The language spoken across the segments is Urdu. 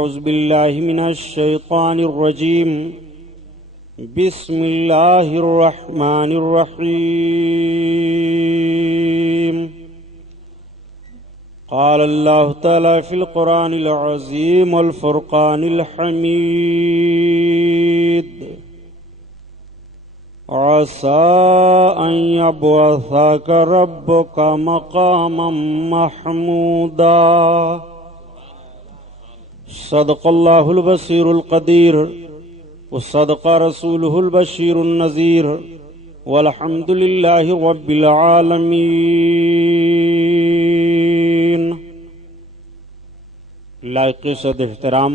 أعوذ بالله من الشيطان الرجيم. بسم الله الرحمن الرحيم. قال الله تعالى في القرآن العظيم والفرقان الحميد: عسى أن يبعثك ربك مقاما محمودا. صدق الله البصير القدير وصدق رسوله البشير النذير والحمد لله رب العالمين. لائق صد احترام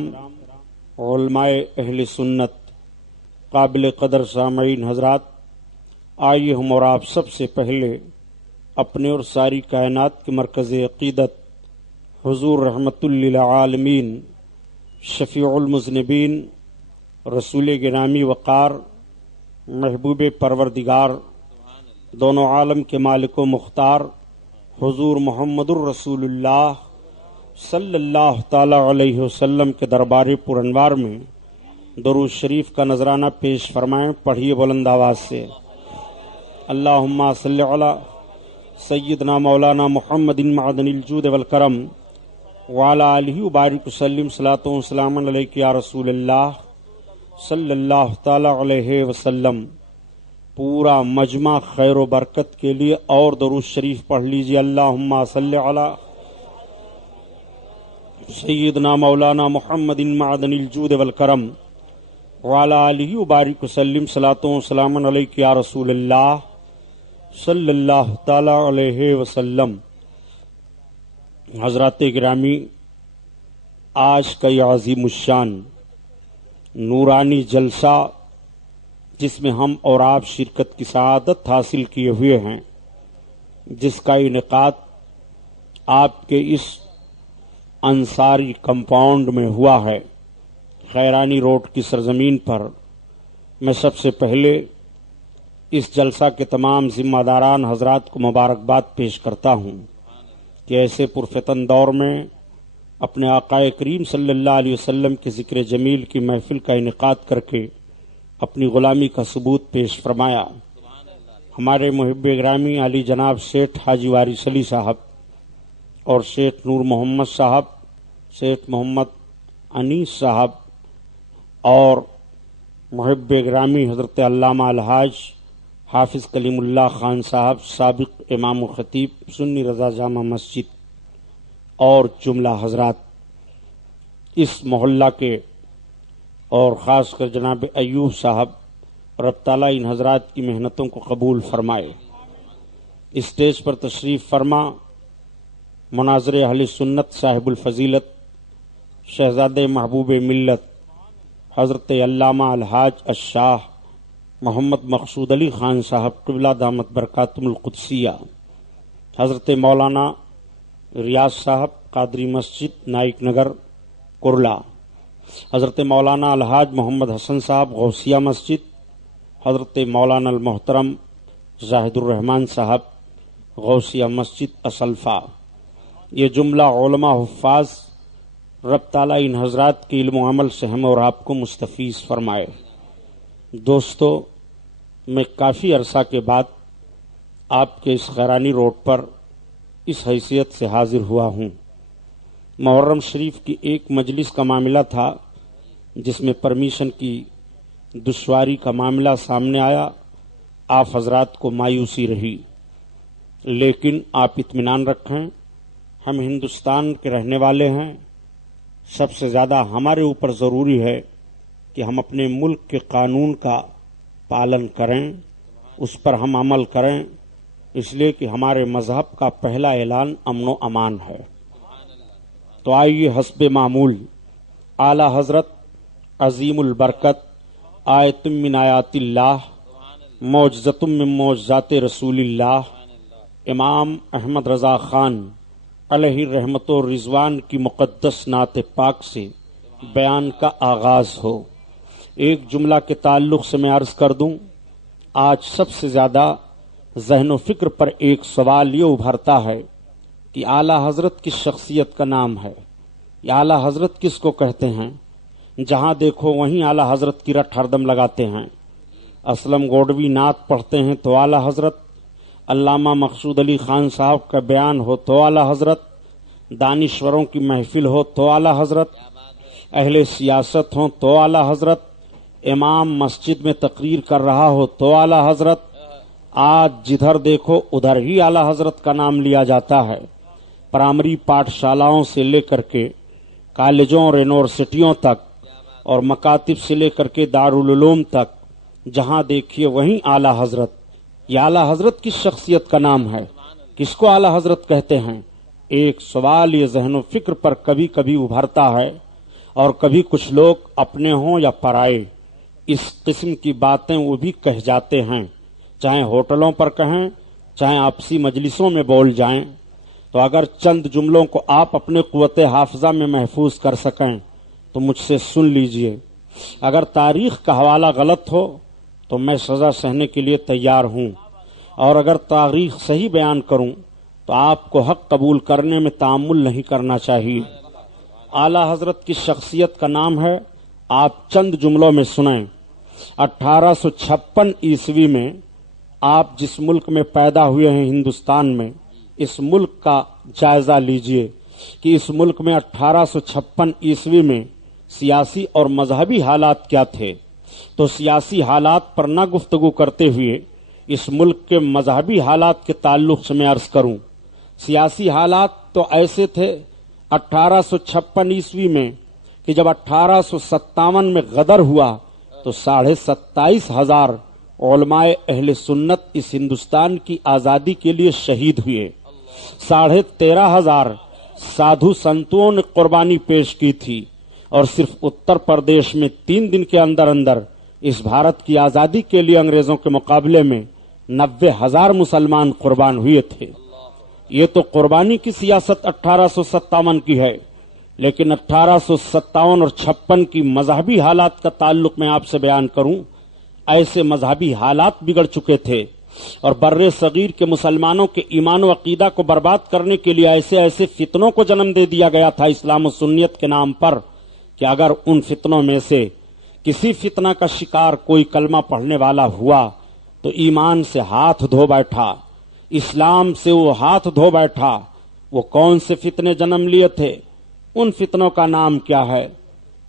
علماء اہل سنت، قابل قدر سامعین حضرات، آئیے ہم اور آپ سب سے پہلے اپنے اور ساری کائنات کے مرکز عقیدت حضور رحمت للعالمین، شفیع المذنبین، رسول گرامی وقار، محبوب پروردگار، دونوں عالم کے مالک و مختار حضور محمد الرسول اللہ صلی اللہ تعالی علیہ وسلم کے دربار پر انوار میں درود شریف کا نذرانہ پیش فرمائیں. پڑھیے بلند آواز سے: اللہم صلی علی سیدنا مولانا محمد معدن الجود والکرم وعلی آلہ وبارک وسلم. صلاۃ و سلام علیک یا رسول اللہ صلی اللہ تعالی علیہ وسلم. پورا مجمع خیر و برکت کے لیے اور درود شریف پڑھ لیجیے: اللہم صلی علی سیدنا مولانا محمد معدن الجود والکرم وعلی آلہ وبارک وسلم. صلاۃ و سلام علیک یا رسول اللہ صلی اللہ تعالی علیہ وسلم. حضرات گرامی، آج کا یہ عظیم الشان نورانی جلسہ جس میں ہم اور آپ شرکت کی سعادت حاصل کیے ہوئے ہیں، جس کا انعقاد آپ کے اس انصاری کمپاؤنڈ میں ہوا ہے، خیرانی روڈ کی سرزمین پر، میں سب سے پہلے اس جلسہ کے تمام ذمہ داران حضرات کو مبارکباد پیش کرتا ہوں کہ ایسے پرفتن دور میں اپنے آقا کریم صلی اللہ علیہ وسلم کے ذکر جمیل کی محفل کا انعقاد کر کے اپنی غلامی کا ثبوت پیش فرمایا. ہمارے محب گرامی علی جناب سیٹھ حاجی وارث علی صاحب اور سیٹھ نور محمد صاحب، سیٹھ محمد انیس صاحب اور محب گرامی حضرت علامہ الحاج حافظ کلیم اللہ خان صاحب، سابق امام و خطیب سنی رضا جامع مسجد، اور جملہ حضرات اس محلہ کے، اور خاص کر جناب ایوب صاحب، رب تعالیٰ ان حضرات کی محنتوں کو قبول فرمائے. اسٹیج پر تشریف فرما مناظر اہل سنت صاحب الفضیلت شہزادے محبوب ملت حضرت علامہ الحاج الشاہ محمد مقصود علی خان صاحب قبلہ دامت برکاتم القدسیہ، حضرت مولانا ریاض صاحب قادری مسجد نائک نگر کرلا، حضرت مولانا الحاج محمد حسن صاحب غوثیہ مسجد، حضرت مولانا المحترم زاہد الرحمن صاحب غوثیہ مسجد اسلفہ. یہ جملہ علماء حفاظ، رب تعالیٰ ان حضرات کے علم و عمل سے ہم اور آپ کو مستفیض فرمائے. دوستو، میں کافی عرصہ کے بعد آپ کے اس خیرانی روڈ پر اس حیثیت سے حاضر ہوا ہوں. محرم شریف کی ایک مجلس کا معاملہ تھا جس میں پرمیشن کی دشواری کا معاملہ سامنے آیا. آپ حضرات کو مایوسی رہی، لیکن آپ اطمینان رکھیں، ہم ہندوستان کے رہنے والے ہیں. سب سے زیادہ ہمارے اوپر ضروری ہے کہ ہم اپنے ملک کے قانون کا پالن کریں، اس پر ہم عمل کریں، اس لیے کہ ہمارے مذہب کا پہلا اعلان امن و امان ہے. تو آئیے حسب معمول اعلی حضرت عظیم البرکت آیت من آیات اللہ معجزۃ من معجزات رسول اللہ امام احمد رضا خان علیہ رحمت و رضوان کی مقدس نعت پاک سے بیان کا آغاز ہو. ایک جملہ کے تعلق سے میں عرض کر دوں، آج سب سے زیادہ ذہن و فکر پر ایک سوال یہ ابھرتا ہے کہ اعلیٰ حضرت کی شخصیت کا نام ہے، یہ اعلیٰ حضرت کس کو کہتے ہیں؟ جہاں دیکھو وہیں اعلیٰ حضرت کی رٹ ہردم لگاتے ہیں۔ اسلم گوڈوی نعت پڑھتے ہیں تو اعلیٰ حضرت، علامہ مقصود علی خان صاحب کا بیان ہو تو اعلیٰ حضرت، دانشوروں کی محفل ہو تو اعلیٰ حضرت، اہل سیاست ہوں تو اعلیٰ حضرت، امام مسجد میں تقریر کر رہا ہو تو اعلیٰ حضرت، آج جدھر دیکھو ادھر ہی اعلیٰ حضرت کا نام لیا جاتا ہے۔ پرائمری پاٹھشالاؤں سے لے کر کے کالجوں اور یونیورسٹیوں تک اور مکاتب سے لے کر کے دارالعلوم تک جہاں دیکھیے وہیں اعلیٰ حضرت۔ یہ اعلیٰ حضرت کی شخصیت کا نام ہے۔ کس کو اعلیٰ حضرت کہتے ہیں؟ ایک سوال یہ ذہن و فکر پر کبھی کبھی ابھرتا ہے، اور کبھی کچھ لوگ اپنے ہوں یا پرائے اس قسم کی باتیں وہ بھی کہہ جاتے ہیں، چاہے ہوٹلوں پر کہیں چاہے آپسی مجلسوں میں بول جائیں۔ تو اگر چند جملوں کو آپ اپنے قوت حافظہ میں محفوظ کر سکیں تو مجھ سے سن لیجئے۔ اگر تاریخ کا حوالہ غلط ہو تو میں سزا سہنے کے لیے تیار ہوں، اور اگر تاریخ صحیح بیان کروں تو آپ کو حق قبول کرنے میں تأمل نہیں کرنا چاہیے۔ اعلیٰ حضرت کی شخصیت کا نام ہے، آپ چند جملوں میں سنیں۔ 1856 عیسوی میں آپ جس ملک میں پیدا ہوئے ہیں ہندوستان میں، اس ملک کا جائزہ لیجئے کہ اس ملک میں 1856 عیسوی میں سیاسی اور مذہبی حالات کیا تھے۔ تو سیاسی حالات پر نہ گفتگو کرتے ہوئے اس ملک کے مذہبی حالات کے تعلق سے میں عرض کروں۔ سیاسی حالات تو ایسے تھے 1856 عیسوی میں کہ جب 1857 میں غدر ہوا تو 27,500 علماء اہل سنت اس ہندوستان کی آزادی کے لیے شہید ہوئے۔ 13,500 سادھو سنتوں نے قربانی پیش کی تھی، اور صرف اتر پردیش میں 3 دن کے اندر اندر اس بھارت کی آزادی کے لیے انگریزوں کے مقابلے میں 90,000 مسلمان قربان ہوئے تھے۔ یہ تو قربانی کی سیاست 1857 کی ہے، لیکن 1857 اور 56 کی مذہبی حالات کا تعلق میں آپ سے بیان کروں۔ ایسے مذہبی حالات بگڑ چکے تھے، اور بر صغیر کے مسلمانوں کے ایمان و عقیدہ کو برباد کرنے کے لیے ایسے ایسے فتنوں کو جنم دے دیا گیا تھا اسلام و سنیت کے نام پر، کہ اگر ان فتنوں میں سے کسی فتنہ کا شکار کوئی کلمہ پڑھنے والا ہوا تو ایمان سے ہاتھ دھو بیٹھا، اسلام سے وہ ہاتھ دھو بیٹھا۔ وہ کون سے فتنے جنم لیے تھے؟ ان فتنوں کا نام کیا ہے؟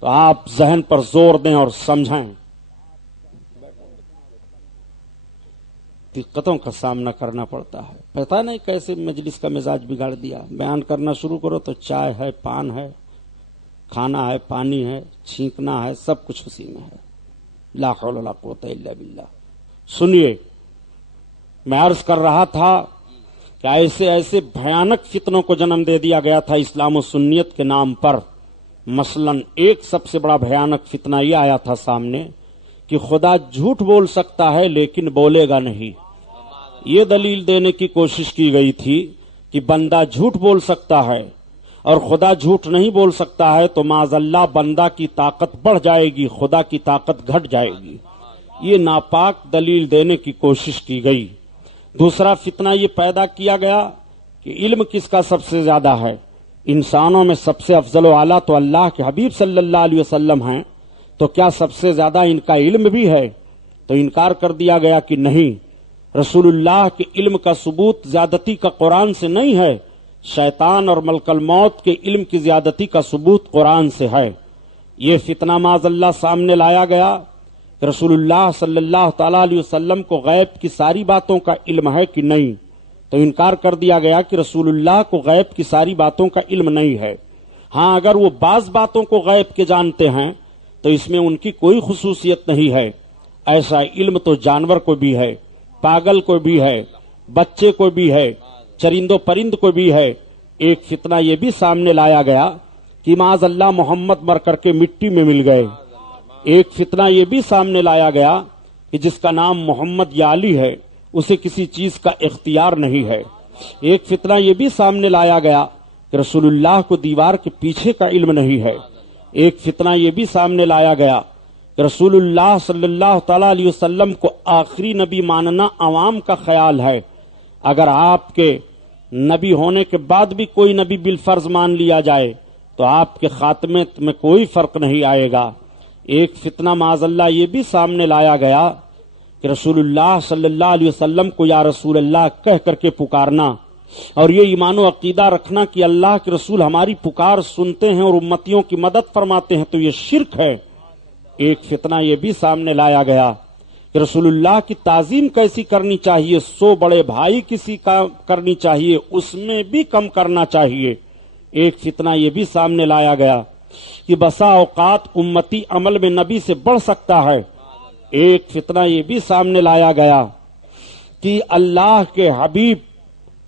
تو آپ ذہن پر زور دیں اور سمجھیں۔ دقتوں کا سامنا کرنا پڑتا ہے، پتہ نہیں کیسے مجلس کا مزاج بگاڑ دیا۔ بیان کرنا شروع کرو تو چائے ہے، پان ہے، کھانا ہے، پانی ہے، چھینکنا ہے، سب کچھ اسی میں ہے۔ لا حول ولا قوت الا باللہ۔ سنیے، میں عرض کر رہا تھا کہ ایسے ایسے بھیانک فتنوں کو جنم دے دیا گیا تھا اسلام و سنیت کے نام پر۔ مثلا ایک سب سے بڑا بھیانک فتنہ یہ آیا تھا سامنے کہ خدا جھوٹ بول سکتا ہے لیکن بولے گا نہیں۔ یہ دلیل دینے کی کوشش کی گئی تھی کہ بندہ جھوٹ بول سکتا ہے اور خدا جھوٹ نہیں بول سکتا ہے، تو معاذ اللہ بندہ کی طاقت بڑھ جائے گی، خدا کی طاقت گھٹ جائے گی۔ یہ ناپاک دلیل دینے کی کوشش کی گئی۔ دوسرا فتنہ یہ پیدا کیا گیا کہ علم کس کا سب سے زیادہ ہے۔ انسانوں میں سب سے افضل و اعلیٰ تو اللہ کے حبیب صلی اللہ علیہ وسلم ہیں، تو کیا سب سے زیادہ ان کا علم بھی ہے؟ تو انکار کر دیا گیا کہ نہیں، رسول اللہ کے علم کا ثبوت زیادتی کا قرآن سے نہیں ہے، شیطان اور ملک الموت کے علم کی زیادتی کا ثبوت قرآن سے ہے۔ یہ فتنہ معاذ اللہ سامنے لایا گیا کہ رسول اللہ صلی اللہ تعالی علیہ وسلم کو غیب کی ساری باتوں کا علم ہے کہ نہیں، تو انکار کر دیا گیا کہ رسول اللہ کو غیب کی ساری باتوں کا علم نہیں ہے۔ ہاں، اگر وہ بعض باتوں کو غیب کے جانتے ہیں تو اس میں ان کی کوئی خصوصیت نہیں ہے۔ ایسا علم تو جانور کو بھی ہے، پاگل کو بھی ہے، بچے کو بھی ہے، چرند و پرند کو بھی ہے۔ ایک فتنہ یہ بھی سامنے لایا گیا کہ معاذ اللہ محمد مر کر کے مٹی میں مل گئے۔ ایک فتنہ یہ بھی سامنے لایا گیا کہ جس کا نام محمد یا علی ہے اسے کسی چیز کا اختیار نہیں ہے۔ ایک فتنہ یہ بھی سامنے لایا گیا کہ رسول اللہ کو دیوار کے پیچھے کا علم نہیں ہے۔ ایک فتنہ یہ بھی سامنے لایا گیا کہ رسول اللہ صلی اللہ تعالی علیہ وسلم کو آخری نبی ماننا عوام کا خیال ہے۔ اگر آپ کے نبی ہونے کے بعد بھی کوئی نبی بالفرض مان لیا جائے تو آپ کے خاتمے میں کوئی فرق نہیں آئے گا۔ ایک فتنہ معاذ اللہ یہ بھی سامنے لایا گیا کہ رسول اللہ صلی اللہ علیہ وسلم کو یا رسول اللہ کہہ کر کے پکارنا اور یہ ایمان و عقیدہ رکھنا کہ اللہ کے رسول ہماری پکار سنتے ہیں اور امتیوں کی مدد فرماتے ہیں، تو یہ شرک ہے۔ ایک فتنہ یہ بھی سامنے لایا گیا کہ رسول اللہ کی تعظیم کیسی کرنی چاہیے، 100 بڑے بھائی کسی کا کرنی چاہیے، اس میں بھی کم کرنا چاہیے۔ ایک فتنہ یہ بھی سامنے لایا گیا کہ بسا اوقات امتی عمل میں نبی سے بڑھ سکتا ہے۔ ایک فتنہ یہ بھی سامنے لایا گیا کہ اللہ کے حبیب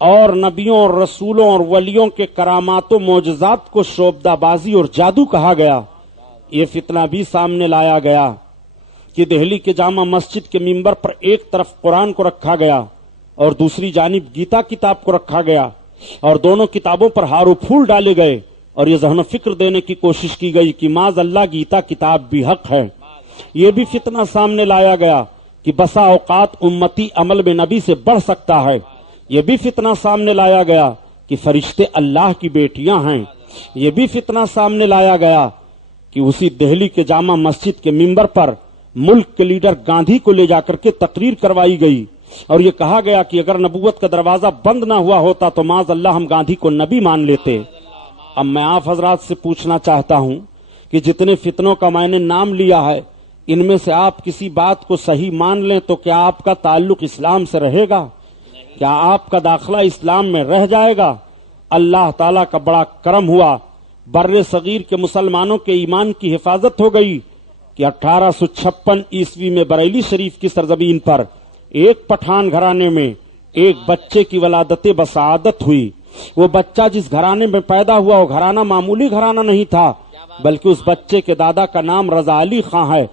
اور نبیوں اور رسولوں اور ولیوں کے کرامات و معجزات کو شعبدہ بازی اور جادو کہا گیا۔ یہ فتنہ بھی سامنے لایا گیا کہ دہلی کے جامع مسجد کے ممبر پر ایک طرف قرآن کو رکھا گیا اور دوسری جانب گیتا کتاب کو رکھا گیا، اور دونوں کتابوں پر ہار و پھول ڈالے گئے اور یہ ذہن و فکر دینے کی کوشش کی گئی کہ معاذ اللہ گیتا کتاب بھی حق ہے۔ یہ بھی فتنہ سامنے لایا گیا کہ بسا اوقات امتی عمل میں نبی سے بڑھ سکتا ہے۔ یہ بھی فتنہ سامنے لایا گیا کہ فرشتے اللہ کی بیٹیاں ہیں۔ یہ بھی فتنہ سامنے لایا گیا کہ اسی دہلی کے جامع مسجد کے ممبر پر ملک کے لیڈر گاندھی کو لے جا کر کے تقریر کروائی گئی اور یہ کہا گیا کہ اگر نبوت کا دروازہ بند نہ ہوا ہوتا تو معاذ اللہ ہم گاندھی کو نبی مان لیتے۔ اب میں آپ حضرات سے پوچھنا چاہتا ہوں کہ جتنے فتنوں کا میں نے نام لیا ہے، ان میں سے آپ کسی بات کو صحیح مان لیں تو کیا آپ کا تعلق اسلام سے رہے گا؟ کیا آپ کا داخلہ اسلام میں رہ جائے گا؟ اللہ تعالیٰ کا بڑا کرم ہوا، بر صغیر کے مسلمانوں کے ایمان کی حفاظت ہو گئی کہ 1856 عیسوی میں بریلی شریف کی سرزمین پر ایک پٹھان گھرانے میں ایک بچے کی ولادت بسعادت ہوئی۔ وہ بچہ جس گھرانے میں پیدا ہوا وہ گھرانہ معمولی گھرانہ نہیں تھا، بلکہ اس بچے کے دادا کا نام رضا علی خان ہے۔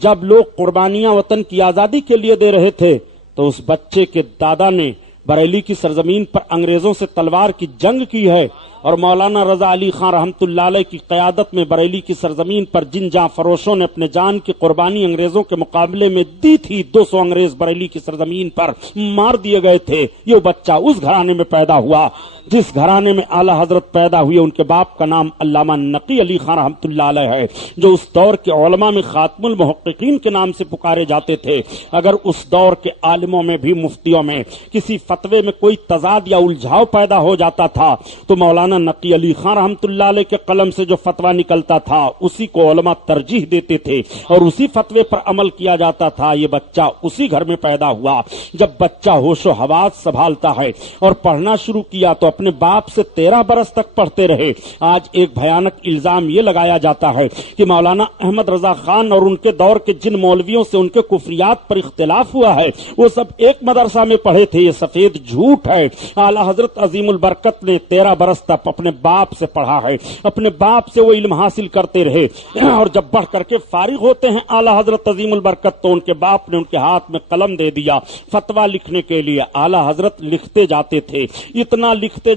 جب لوگ قربانیاں وطن کی آزادی کے لیے دے رہے تھے تو اس بچے کے دادا نے بریلی کی سرزمین پر انگریزوں سے تلوار کی جنگ کی ہے، اور مولانا رضا علی خان رحمت اللہ علیہ کی قیادت میں بریلی کی سرزمین پر جن جاں فروشوں نے اپنے جان کی قربانی انگریزوں کے مقابلے میں دی تھی، 200 انگریز بریلی کی سرزمین پر مار دیے گئے تھے۔ یہ بچہ اس گھرانے میں پیدا ہوا جس گھرانے میں اعلی حضرت پیدا ہوئے۔ ان کے باپ کا نام علامہ نقی علی خان رحمت اللہ علیہ ہے، جو اس دور کے علماء میں خاتم المحققین کے نام سے پکارے جاتے تھے۔ اگر اس دور کے عالموں میں بھی مفتیوں میں کسی فتوے میں کوئی تضاد یا الجھاؤ پیدا ہو جاتا تھا تو مولانا نقی علی خان رحمت اللہ علیہ کے قلم سے جو فتویٰ نکلتا تھا اسی کو علماء ترجیح دیتے تھے اور اسی فتوے پر عمل کیا جاتا تھا۔ یہ بچہ اسی گھر میں پیدا ہوا۔ جب بچہ ہوش و حواس سنبھالتا ہے اور پڑھنا شروع کیا تو اپنے باپ سے 13 برس تک پڑھتے رہے۔ آج ایک بھیانک الزام یہ لگایا جاتا ہے کہ مولانا احمد رضا خان اور ان کے دور کے جن مولویوں سے ان کے کفریات پر اختلاف ہوا ہے وہ سب ایک مدرسہ میں پڑھے تھے۔ یہ سفید جھوٹ ہے۔ اعلی حضرت عظیم البرکت نے 13 برس تک اپنے باپ سے پڑھا ہے، اپنے باپ سے وہ علم حاصل کرتے رہے، اور جب بڑھ کر کے فارغ ہوتے ہیں اعلی حضرت عظیم البرکت تو ان کے باپ نے ان کے ہاتھ میں قلم دے دیا فتویٰ لکھنے کے لیے۔ اعلی حضرت لکھتے جاتے تھے، اتنا لکھتے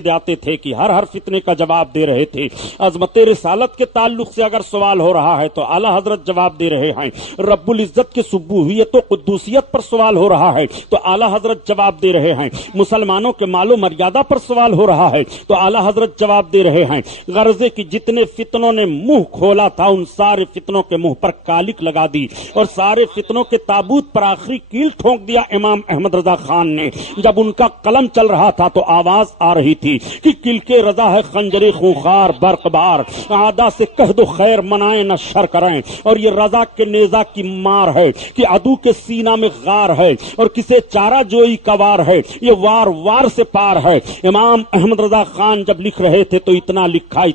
جاتے تھے کہ ہر فتنے کا جواب دے رہے تھے۔ عظمت رسالت کے تعلق سے اگر سوال ہو رہا ہے تو اعلی حضرت جواب دے رہے ہیں، رب العزت کے سبوحیت و قدوسیت پر سوال ہو رہا ہے تو اعلی حضرت جواب دے رہے ہیں، مسلمانوں کے مال و مریادہ پر سوال ہو رہا ہے تو اعلی حضرت جواب دے رہے ہیں۔ غرضے کی جتنے فتنوں نے منہ کھولا تھا ان سارے فتنوں کے منہ پر کالک لگا دی اور سارے فتنوں کے تابوت پر آخری کیل ٹھونک دیا امام احمد رضا خان نے۔ جب ان کا قلم چل رہا تھا تو آواز آ رہی تھی کہ کل کے رضا ہے خنجر خونخوار برق بار، عادا سے کہہ دو خیر منائیں نہ شر کریں، اور یہ رضا کے نیزہ کی مار ہے کہ عدو کے سینہ میں غار ہے اور کسے چارہ جوئی کا وار ہے، یہ وار وار سے پار ہے۔ امام احمد رضا خان جب لکھ رہے تھے تو اتنا لکھا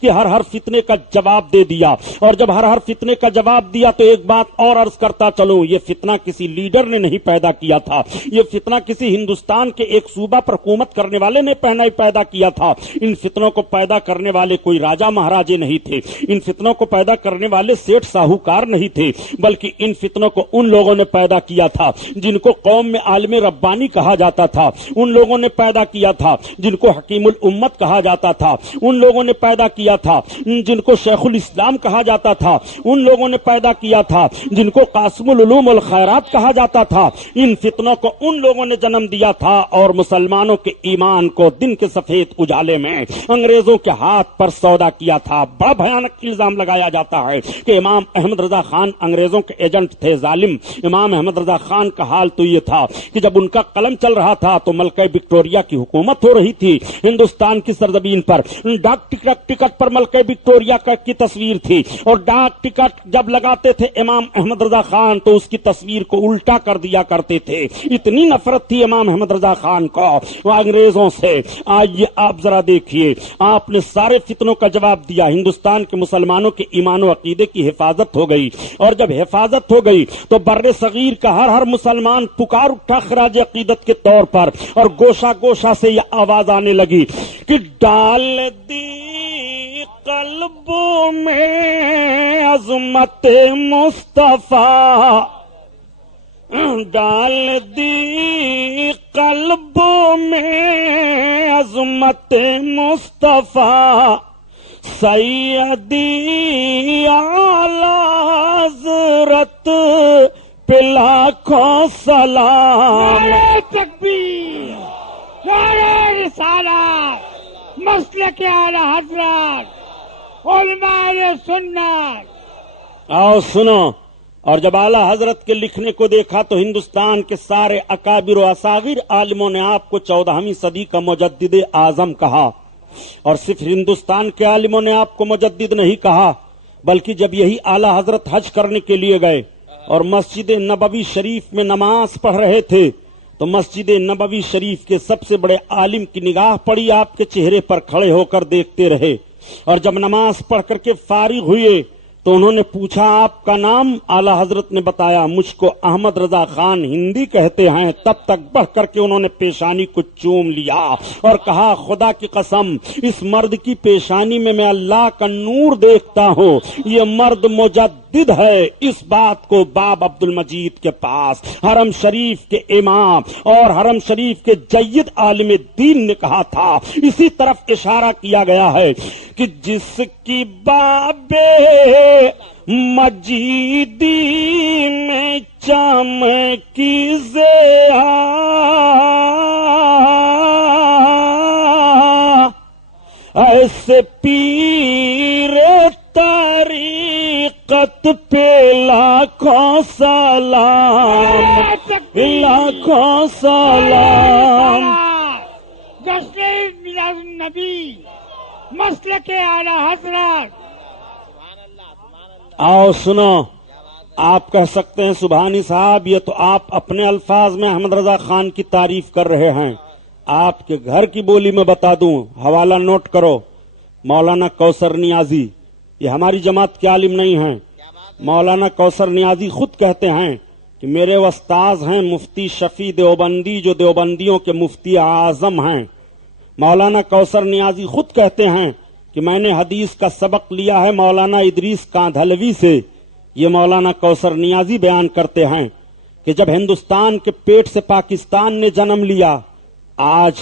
کہ ہر فتنے کا جواب دے دیا، اور جب ہر فتنے کا جواب دیا تو ایک بات اور عرض کرتا چلوں، یہ فتنہ کسی لیڈر نے نہیں پیدا کیا تھا، یہ فتنہ کسی ہندوستان کے ایک صوبہ پر حکومت کرنے والے نے پیدا کیا تھا۔ ان فتنوں کو پیدا کرنے والے کوئی راجا مہاراجے نہیں تھے، ان فتنوں کو پیدا کرنے والے سیٹھ ساہوکار نہیں تھے، بلکہ ان فتنوں کو ان لوگوں نے پیدا کیا تھا جن کو قوم میں عالم ربانی کہا جاتا تھا، ان لوگوں نے پیدا کیا تھا جن کو حکیم الامت کہا جاتا تھا ان لوگوں نے پیدا کیا تھا، جن کو شیخ الاسلام کہا جاتا تھا ان لوگوں نے پیدا کیا تھا، جن کو قاسم العلوم والخیرات کہا جاتا تھا ان فتنوں کو ان لوگوں نے جنم دیا تھا، اور مسلمانوں کے ایمان کو دن کے سفید اجالے میں انگریزوں کے ہاتھ پر سودا کیا تھا۔ بڑا بھیانک الزام لگایا جاتا ہے کہ امام احمد رضا خان انگریزوں کے ایجنٹ تھے، ظالم۔ امام احمد رضا خان کا حال تو یہ تھا کہ جب ان کا قلم چل رہا تھا تو ملکہ وکٹوریہ کی حکومت ہو رہی تھی ہندوستان کی سرزمین پر، ڈاک ٹکٹ پر ملکہ وکٹوریہ کی تصویر تھی، اور ڈاک ٹکٹ جب لگاتے تھے امام احمد رضا خان تو اس کی تصویر کو الٹا کر دیا کرتے تھے۔ اتنی نفرت تھی امام احمد رضا خان کو انگریزوں سے۔ آج آپ ذرا دیکھیے، آپ نے سارے فتنوں کا جواب دیا، ہندوستان کے مسلمانوں کے ایمان و عقیدے کی حفاظت ہو گئی، اور جب حفاظت ہو گئی تو بر صغیر کا ہر مسلمان پکار اٹھا خراج عقیدت کے طور پر، اور گوشہ گوشہ سے یہ آواز آنے لگی کہ ڈال دی قلبوں میں عظمت مصطفیٰ، ڈال دی قلبوں میں عظمت مصطفیٰ، سیدی اعلی حضرت پہ لاکھوں سلام۔ نعرہ تکبیر، نعرہ رسالت، مسلک اعلی حضرت، علماء سنت۔ آؤ سنو، اور جب اعلی حضرت کے لکھنے کو دیکھا تو ہندوستان کے سارے اکابر و اصاغر عالموں نے آپ کو 14ویں صدی کا مجدد اعظم کہا، اور صرف ہندوستان کے عالموں نے آپ کو مجدد نہیں کہا، بلکہ جب یہی اعلی حضرت حج کرنے کے لیے گئے اور مسجد نبوی شریف میں نماز پڑھ رہے تھے تو مسجد نبوی شریف کے سب سے بڑے عالم کی نگاہ پڑی آپ کے چہرے پر، کھڑے ہو کر دیکھتے رہے، اور جب نماز پڑھ کر کے فارغ ہوئے تو انہوں نے پوچھا آپ کا نام؟ اعلی حضرت نے بتایا مجھ کو احمد رضا خان ہندی کہتے ہیں۔ تب تک بڑھ کر کے انہوں نے پیشانی کو چوم لیا اور کہا خدا کی قسم اس مرد کی پیشانی میں اللہ کا نور دیکھتا ہوں، یہ مرد مجدد ہے۔ اس بات کو باب عبد المجید کے پاس حرم شریف کے امام اور حرم شریف کے جید عالم دین نے کہا تھا۔ اسی طرف اشارہ کیا گیا ہے کہ جس کی باب مجیدی میں چمکی ضیا، ایسے پیر طریقت پہ لاکھوں سلام، لاکھوں سلام۔ جشن میلاد النبی، مسلک اعلی حضرت۔ آؤ سنو، آپ کہہ سکتے ہیں سبحانی صاحب یہ تو آپ اپنے الفاظ میں احمد رضا خان کی تعریف کر رہے ہیں، آپ کے گھر کی بولی میں بتا دوں، حوالہ نوٹ کرو، مولانا کوثر نیازی، یہ ہماری جماعت کے عالم نہیں ہیں، مولانا کوثر نیازی خود کہتے ہیں کہ میرے استاذ ہیں مفتی شفیع دیوبندی جو دیوبندیوں کے مفتی اعظم ہیں۔ مولانا کوثر نیازی خود کہتے ہیں کہ میں نے حدیث کا سبق لیا ہے مولانا ادریس کاندھلوی سے۔ یہ مولانا کوثر نیازی بیان کرتے ہیں کہ جب ہندوستان کے پیٹ سے پاکستان نے جنم لیا، آج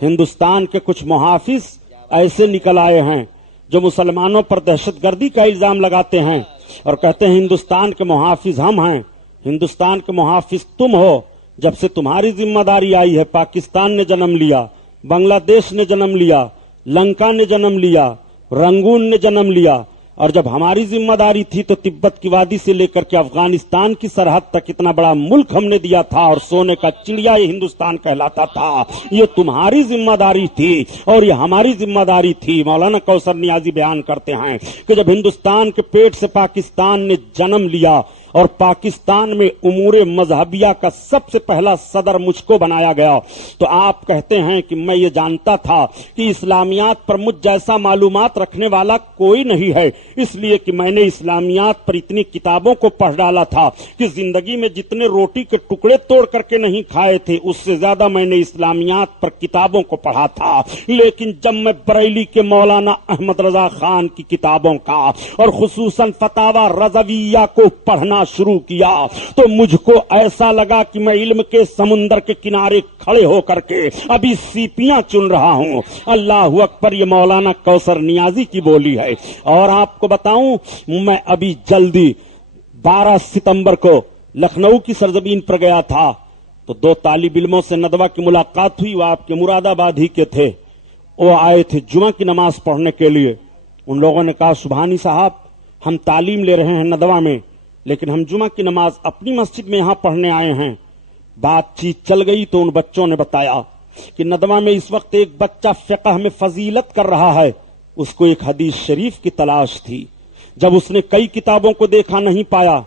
ہندوستان کے کچھ محافظ ایسے نکل آئے ہیں جو مسلمانوں پر دہشت گردی کا الزام لگاتے ہیں اور کہتے ہیں ہندوستان کے محافظ ہم ہیں، ہندوستان کے محافظ تم ہو۔ جب سے تمہاری ذمہ داری آئی ہے پاکستان نے جنم لیا، بنگلہ دیش نے جنم لیا، لنکا نے جنم لیا، رنگون نے جنم لیا، اور جب ہماری ذمہ داری تھی تو تبت کی وادی سے لے کر کے افغانستان کی سرحد تک اتنا بڑا ملک ہم نے دیا تھا، اور سونے کا چڑیا یہ ہندوستان کہلاتا تھا۔ یہ تمہاری ذمہ داری تھی اور یہ ہماری ذمہ داری تھی۔ مولانا کوثر نیازی بیان کرتے ہیں کہ جب ہندوستان کے پیٹ سے پاکستان نے جنم لیا اور پاکستان میں امور مذہبیہ کا سب سے پہلا صدر مجھ کو بنایا گیا، تو آپ کہتے ہیں کہ میں یہ جانتا تھا کہ اسلامیات پر مجھ جیسا معلومات رکھنے والا کوئی نہیں ہے، اس لیے کہ میں نے اسلامیات پر اتنی کتابوں کو پڑھ ڈالا تھا کہ زندگی میں جتنے روٹی کے ٹکڑے توڑ کر کے نہیں کھائے تھے اس سے زیادہ میں نے اسلامیات پر کتابوں کو پڑھا تھا۔ لیکن جب میں بریلی کے مولانا احمد رضا خان کی کتابوں کا اور خصوصاً فتاوی رضویہ کو پڑھنا پڑھنا شروع کیا تو مجھ کو ایسا لگا کہ میں علم کے سمندر کے کنارے کھڑے ہو کر کے ابھی سیپیاں چن رہا ہوں. اللہ اکبر. یہ مولانا کوثر نیازی کی بولی ہے. اور آپ کو بتاؤں، میں ابھی جلدی 12 ستمبر کو لکھنؤ کی سرزمین پر گیا تھا تو 2 طالب علموں سے ندوہ کی ملاقات ہوئی. وہ آپ کے مراد آباد ہی کے تھے. وہ آئے تھے جمعہ کی نماز پڑھنے کے لیے. ان لوگوں نے کہا سبحانی صاحب، ہم تعلیم لے رہے ہیں ندوہ میں، لیکن ہم جمعہ کی نماز اپنی مسجد میں یہاں پڑھنے آئے ہیں. بات چیت چل گئی تو ان بچوں نے بتایا کہ ندوہ میں اس وقت ایک بچہ فقہ میں فضیلت کر رہا ہے. اس کو ایک حدیث شریف کی تلاش تھی. جب اس نے کئی کتابوں کو دیکھا نہیں پایا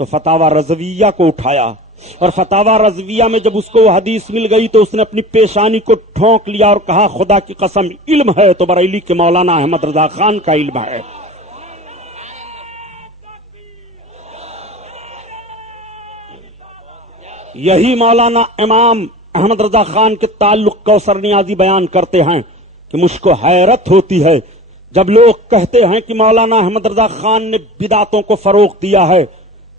تو فتاوی رضویہ کو اٹھایا، اور فتاوی رضویہ میں جب اس کو وہ حدیث مل گئی تو اس نے اپنی پیشانی کو ٹھونک لیا اور کہا خدا کی قسم علم ہے تو بریلی کے مولانا احمد رضا خان کا علم ہے. یہی مولانا امام احمد رضا خان کے تعلق کوثر نیازی بیان کرتے ہیں کہ مجھ کو حیرت ہوتی ہے جب لوگ کہتے ہیں کہ مولانا احمد رضا خان نے بدعتوں کو فروغ دیا ہے.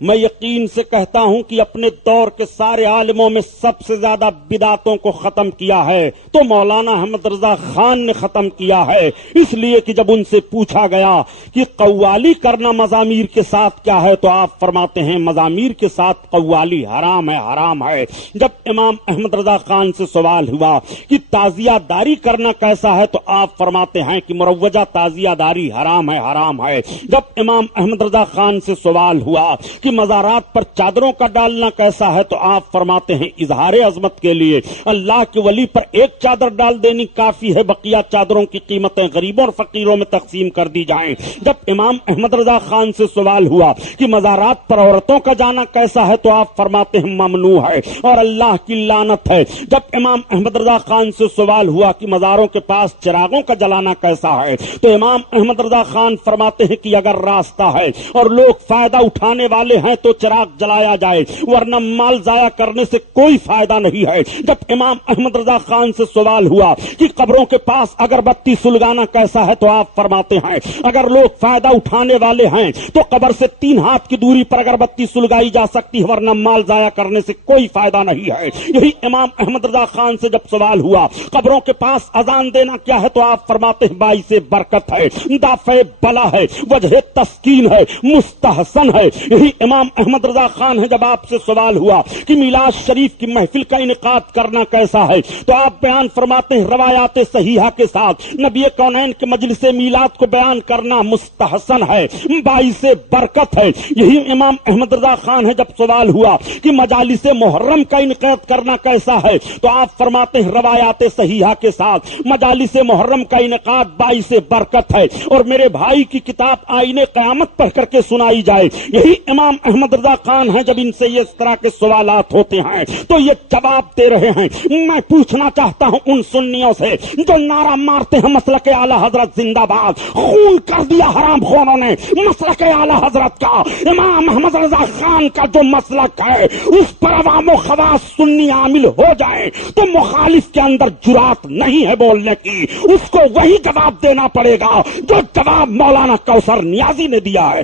میں یقین سے کہتا ہوں کہ اپنے دور کے سارے عالموں میں سب سے زیادہ بدعتوں کو ختم کیا ہے تو مولانا احمد رضا خان نے ختم کیا ہے. اس لیے کہ جب ان سے پوچھا گیا کہ قوالی کرنا مزامیر کے ساتھ کیا ہے تو آپ فرماتے ہیں مزامیر کے ساتھ قوالی حرام ہے، حرام ہے. جب امام احمد رضا خان سے سوال ہوا کہ تعزیہ داری کرنا کیسا ہے تو آپ فرماتے ہیں کہ مروجہ تعزیہ داری حرام ہے، حرام ہے. جب امام احمد رضا خان سے سوال ہوا کہ مزارات پر چادروں کا ڈالنا کیسا ہے تو آپ فرماتے ہیں اظہار عظمت کے لیے اللہ کے ولی پر ایک چادر ڈال دینی کافی ہے، بقیہ چادروں کی قیمتیں غریبوں اور فقیروں میں تقسیم کر دی جائیں. جب امام احمد رضا خان سے سوال ہوا کہ مزارات پر عورتوں کا جانا کیسا ہے تو آپ فرماتے ہیں ممنوع ہے اور اللہ کی لعنت ہے. جب امام احمد رضا خان سے سوال ہوا کہ مزاروں کے پاس چراغوں کا جلانا کیسا ہے تو امام احمد رضا خان فرماتے ہیں کہ اگر راستہ ہے اور لوگ فائدہ اٹھانے والے ہیں تو چراغ جلایا جائے، ورنہ مال ضائع کرنے سے کوئی فائدہ نہیں ہے. جب امام احمد رضا خان سے سوال ہوا کہ قبروں کے پاس اگربتی سلگانا کیسا ہے تو آپ فرماتے ہیں اگر لوگ فائدہ اٹھانے والے ہیں تو قبر سے 3 ہاتھ کی دوری پر اگربتی سلگائی جا سکتی ہے، ورنہ مال ضائع کرنے سے کوئی فائدہ نہیں ہے. یہی امام احمد رضا خان سے جب سوال ہوا قبروں کے پاس اذان دینا کیا ہے تو آپ فرماتے ہیں باعث برکت ہے، دافع بلا ہے، وجہ تسکین ہے، مستحسن ہے. یہی امام احمد رضا خان ہے جب آپ سے سوال ہوا کہ میلاد شریف کی محفل کا انعقاد کرنا کیسا ہے تو آپ بیان فرماتے ہیں روایات صحیحہ کے ساتھ نبی کونین کے مجلس میلاد کو بیان کرنا مستحسن ہے، باعث برکت ہے. یہی امام احمد رضا خان ہے جب سوال ہوا کہ مجالس محرم کا انعقاد کرنا کیسا ہے تو آپ فرماتے ہیں روایات صحیحہ کے ساتھ مجالس محرم کا انعقاد باعث برکت ہے اور میرے بھائی کی کتاب آئین قیامت پڑھ کر کے سنائی جائے. یہی امام احمد رضا خان ہیں جب ان سے اس طرح کے سوالات ہوتے ہیں تو یہ جواب دے رہے ہیں. میں پوچھنا چاہتا ہوں ان سنیوں سے جو نعرہ مارتے ہیں مسلک اعلی حضرت زندہ باد، خون کر دیا حرام خونوں نے مسلک اعلی حضرت کا. امام احمد رضا خان کا جو مسلک ہے اس پر عوام و خواص سنی عامل ہو جائیں تو مخالف کے اندر جرات نہیں ہے بولنے کی. اس کو وہی جواب دینا پڑے گا جو جواب مولانا کوثر نیازی نے دیا ہے.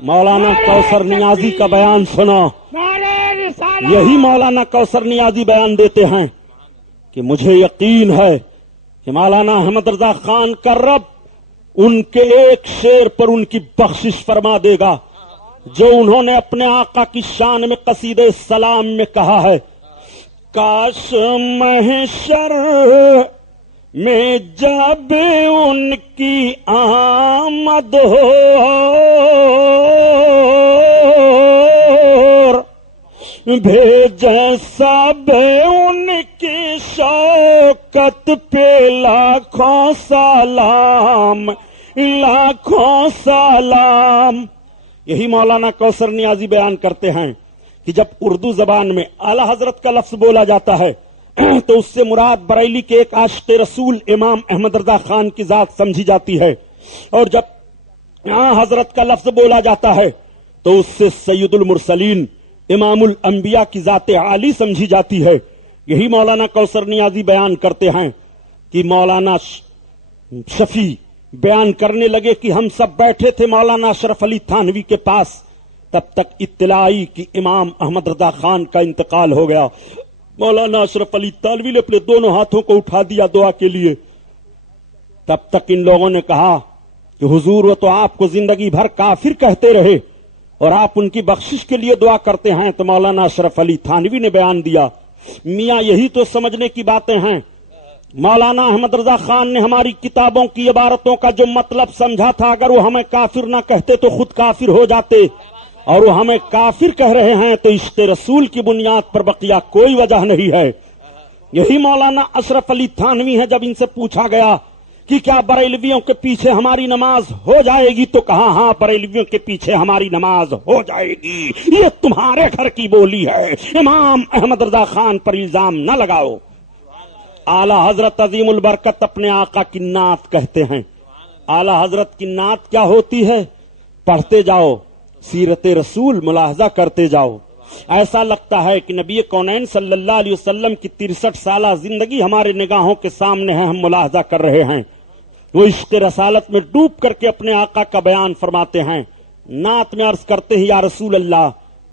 مولانا کوثر نیازی کا بیان سنو. یہی مولانا کوثر نیازی بیان دیتے ہیں کہ مجھے یقین ہے کہ مولانا احمد رضا خان کا رب ان کے ایک شعر پر ان کی بخشش فرما دے گا جو انہوں نے اپنے آقا کی شان میں قصیدہ سلام میں کہا ہے. کاش محشر میں جب ان کی آمد ہو بھیجے سب ان کی شوکت پہ لاکھوں سلام، لاکھوں سلام. یہی مولانا کوثر نیازی بیان کرتے ہیں کہ جب اردو زبان میں اعلی حضرت کا لفظ بولا جاتا ہے تو اس سے مراد بریلی کے ایک عاشق رسول امام احمد رضا خان کی ذات سمجھی جاتی ہے، اور جب حضرت کا لفظ بولا جاتا ہے تو اس سے سید المرسلین امام الانبیاء کی ذات عالی سمجھی جاتی ہے. یہی مولانا کوثر نیازی بیان کرتے ہیں کہ مولانا شفیع بیان کرنے لگے کہ ہم سب بیٹھے تھے مولانا اشرف علی تھانوی کے پاس تب تک اطلاع آئی کہ امام احمد رضا خان کا انتقال ہو گیا۔ مولانا اشرف علی تھانوی نے اپنے دونوں ہاتھوں کو اٹھا دیا دعا کے لیے۔ تب تک ان لوگوں نے کہا کہ حضور وہ تو آپ کو زندگی بھر کافر کہتے رہے اور آپ ان کی بخشش کے لیے دعا کرتے ہیں۔ تو مولانا اشرف علی تھانوی نے بیان دیا، میاں یہی تو سمجھنے کی باتیں ہیں۔ مولانا احمد رضا خان نے ہماری کتابوں کی عبارتوں کا جو مطلب سمجھا تھا، اگر وہ ہمیں کافر نہ کہتے تو خود کافر ہو جاتے، اور وہ ہمیں کافر کہہ رہے ہیں تو عشق رسول کی بنیاد پر بقیہ کوئی وجہ نہیں ہے۔ یہی مولانا اشرف علی تھانوی ہے۔ جب ان سے پوچھا گیا کہ کیا بریلویوں کے پیچھے ہماری نماز ہو جائے گی، تو کہا ہاں بریلویوں کے پیچھے ہماری نماز ہو جائے گی، یہ تمہارے گھر کی بولی ہے، امام احمد رضا خان پر الزام نہ لگاؤ۔ اعلی حضرت عظیم البرکت اپنے آقا کی نعت کہتے ہیں۔ اعلی حضرت کی نعت کیا ہوتی ہے؟ پڑھتے جاؤ، سیرت رسول ملاحظہ کرتے جاؤ، ایسا لگتا ہے کہ نبی کونین صلی اللہ علیہ وسلم کی 63 سالہ زندگی ہمارے نگاہوں کے سامنے ہے، ہم ملاحظہ کر رہے ہیں۔ وہ عشق رسالت میں ڈوب کر کے اپنے آقا کا بیان فرماتے ہیں۔ نعت میں عرض کرتے ہیں، یا رسول اللہ،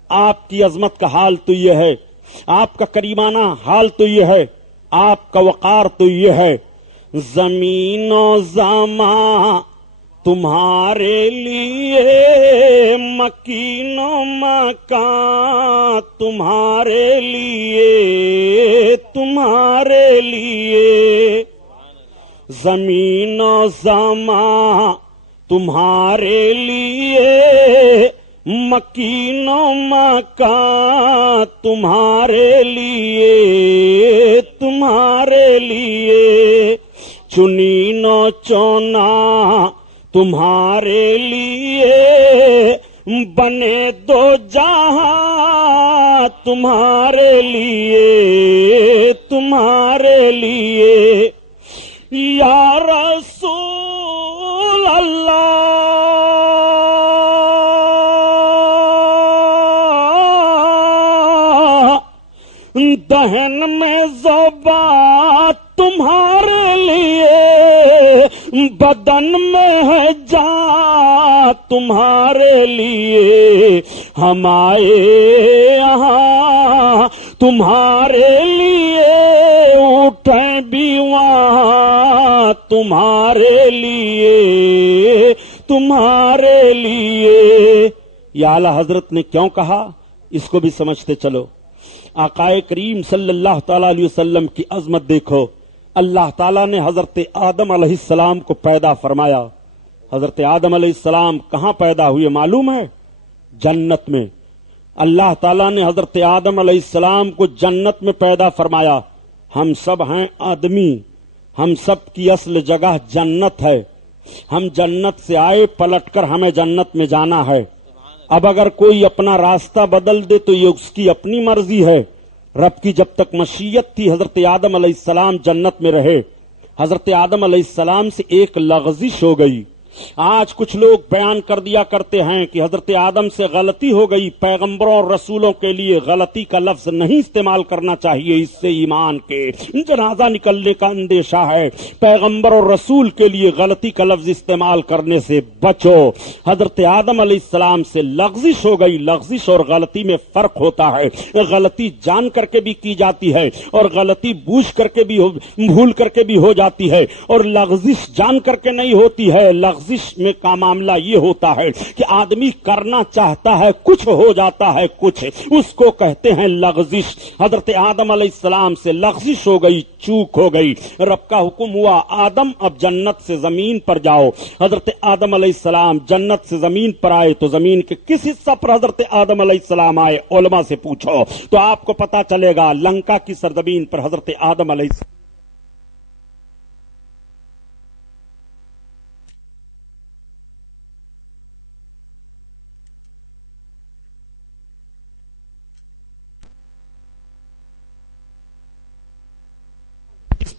آپ کی عظمت کا حال تو یہ ہے، آپ کا کریمانہ حال تو یہ ہے، آپ کا وقار تو یہ ہے، زمین و زمان تمہارے لیے، مکین و مکان تمہارے لیے، تمہارے لیے، زمین و زمان تمہارے لیے، مکین و مکان تمہارے لیے، تمہارے لیے، چنین و چونا تمہارے لیے، بنے دو جہاں تمہارے لیے، تمہارے لیے، یا رسول اللہ دہن میں زبان تمہارے لیے، بدن میں ہے جان تمہارے لیے، ہم آئے یہاں تمہارے لیے، اٹھیں بھی وہاں تمہارے لیے، تمہارے لیے۔ یا اعلی حضرت نے کیوں کہا، اس کو بھی سمجھتے چلو۔ آقا کریم صلی اللہ تعالی علیہ وسلم کی عظمت دیکھو۔ اللہ تعالیٰ نے حضرت آدم علیہ السلام کو پیدا فرمایا۔ حضرت آدم علیہ السلام کہاں پیدا ہوئے معلوم ہے؟ جنت میں۔ اللہ تعالیٰ نے حضرت آدم علیہ السلام کو جنت میں پیدا فرمایا۔ ہم سب ہیں آدمی، ہم سب کی اصل جگہ جنت ہے، ہم جنت سے آئے، پلٹ کر ہمیں جنت میں جانا ہے۔ اب اگر کوئی اپنا راستہ بدل دے تو یہ اس کی اپنی مرضی ہے۔ رب کی جب تک مشیت تھی حضرت آدم علیہ السلام جنت میں رہے۔ حضرت آدم علیہ السلام سے ایک لغزش ہو گئی۔ آج کچھ لوگ بیان کر دیا کرتے ہیں کہ حضرت آدم سے غلطی ہو گئی، پیغمبروں اور رسولوں کے لیے غلطی کا لفظ نہیں استعمال کرنا چاہیے، اس سے ایمان کے جنازہ نکلنے کا اندیشہ ہے۔ پیغمبر اور رسول کے لیے غلطی کا لفظ استعمال کرنے سے بچو۔ حضرت آدم علیہ السلام سے لغزش ہو گئی۔ لغزش اور غلطی میں فرق ہوتا ہے۔ غلطی جان کر کے بھی کی جاتی ہے اور غلطی بوجھ کر کے بھی بھول کر کے بھی ہو جاتی ہے، اور لغزش جان کر کے نہیں ہوتی ہے۔ لغزش میں کا معاملہ یہ ہوتا ہے کہ آدمی کرنا چاہتا ہے، کچھ ہو جاتا ہے کچھ، اس کو کہتے ہیں لغزش۔ حضرت آدم علیہ السلام سے لغزش ہو گئی، چوک ہو گئی۔ رب کا حکم ہوا آدم اب جنت سے زمین پر جاؤ۔ حضرت آدم علیہ السلام جنت سے زمین پر آئے تو زمین کے کس حصہ پر حضرت آدم علیہ السلام آئے؟ علماء سے پوچھو تو آپ کو پتا چلے گا۔ لنکا کی سرزمین پر حضرت آدم علیہ السلام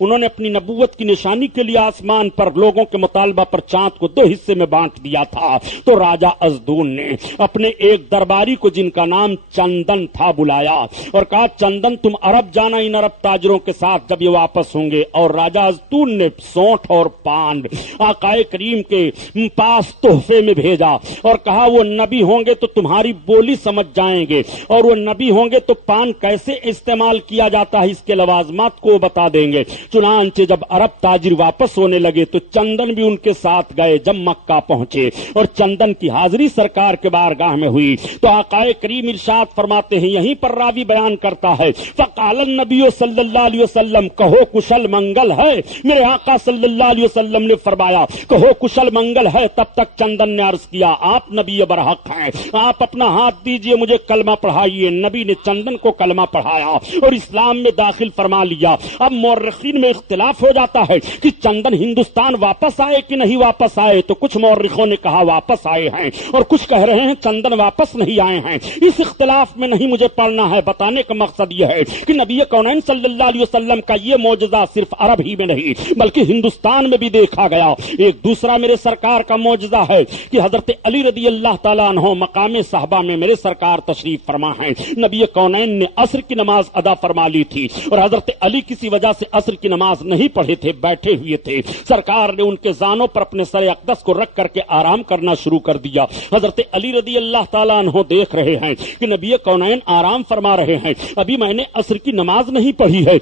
انہوں نے اپنی نبوت کی نشانی کے لیے آسمان پر لوگوں کے مطالبہ پر چاند کو 2 حصے میں بانٹ دیا تھا. تو راجا ازدون نے اپنے ایک درباری کو جن کا نام چندن تھا بلایا اور کہا چندن تم عرب جانا ان عرب تاجروں کے ساتھ جب یہ واپس ہوں گے. اور راجا ازدون نے سونٹ اور پان آقا کریم کے پاس تحفے میں بھیجا اور کہا وہ نبی ہوں گے تو تمہاری بولی سمجھ جائیں گے اور وہ نبی ہوں گے تو پان کیسے استعمال کیا جاتا ہے اس کے لوازمات کو بتا دیں گے. چنانچہ جب عرب تاجر واپس ہونے لگے تو چندن بھی ان کے ساتھ گئے. جب مکہ پہنچے اور چندن کی حاضری سرکار کے بارگاہ میں ہوئی تو آقا کریم ارشاد فرماتے ہیں, یہیں پر راوی بیان کرتا ہے, فقال النبی صلی اللہ علیہ وسلم کہو کشل منگل ہے. میرے آقا صلی اللہ علیہ وسلم نے فرمایا کہو کشل منگل ہے. تب تک چندن نے عرض کیا آپ نبی برحق ہیں, آپ اپنا ہاتھ دیجئے مجھے کلمہ پڑھائیے. نبی نے چندن کو کلمہ پڑھایا اور اسلام میں داخل فرما لیا. اب مورخین میں اختلاف ہو جاتا ہے کہ چندن ہندوستان واپس آئے کہ نہیں واپس آئے. تو کچھ مورخوں نے کہا واپس آئے ہیں اور کچھ کہہ رہے ہیں چندن واپس نہیں آئے ہیں. اس اختلاف میں نہیں مجھے پڑھنا ہے. بتانے کا مقصد یہ ہے کہ نبی کونین صلی اللہ علیہ وسلم کا یہ معجزہ صرف عرب ہی میں نہیں بلکہ ہندوستان میں بھی دیکھا گیا. ایک دوسرا میرے سرکار کا معجزہ ہے کہ حضرت علی رضی اللہ تعالیٰ عنہ مقام صحابہ میں میرے سرکار تشریف فرما ہیں. نبی کونین نے عصر کی نماز ادا فرما لی تھی اور حضرت علی کسی وجہ سے عصر کی نماز نہیں پڑھے تھے, بیٹھے ہوئے تھے. سرکار نے ان کے زانوں پر اپنے سر اقدس کو رکھ کر کے آرام کرنا شروع کر دیا. حضرت علی رضی اللہ تعالیٰ عنہ دیکھ رہے ہیں کہ نبی کونین آرام فرما رہے ہیں. ابھی میں نے عصر کی نماز نہیں پڑھی ہے,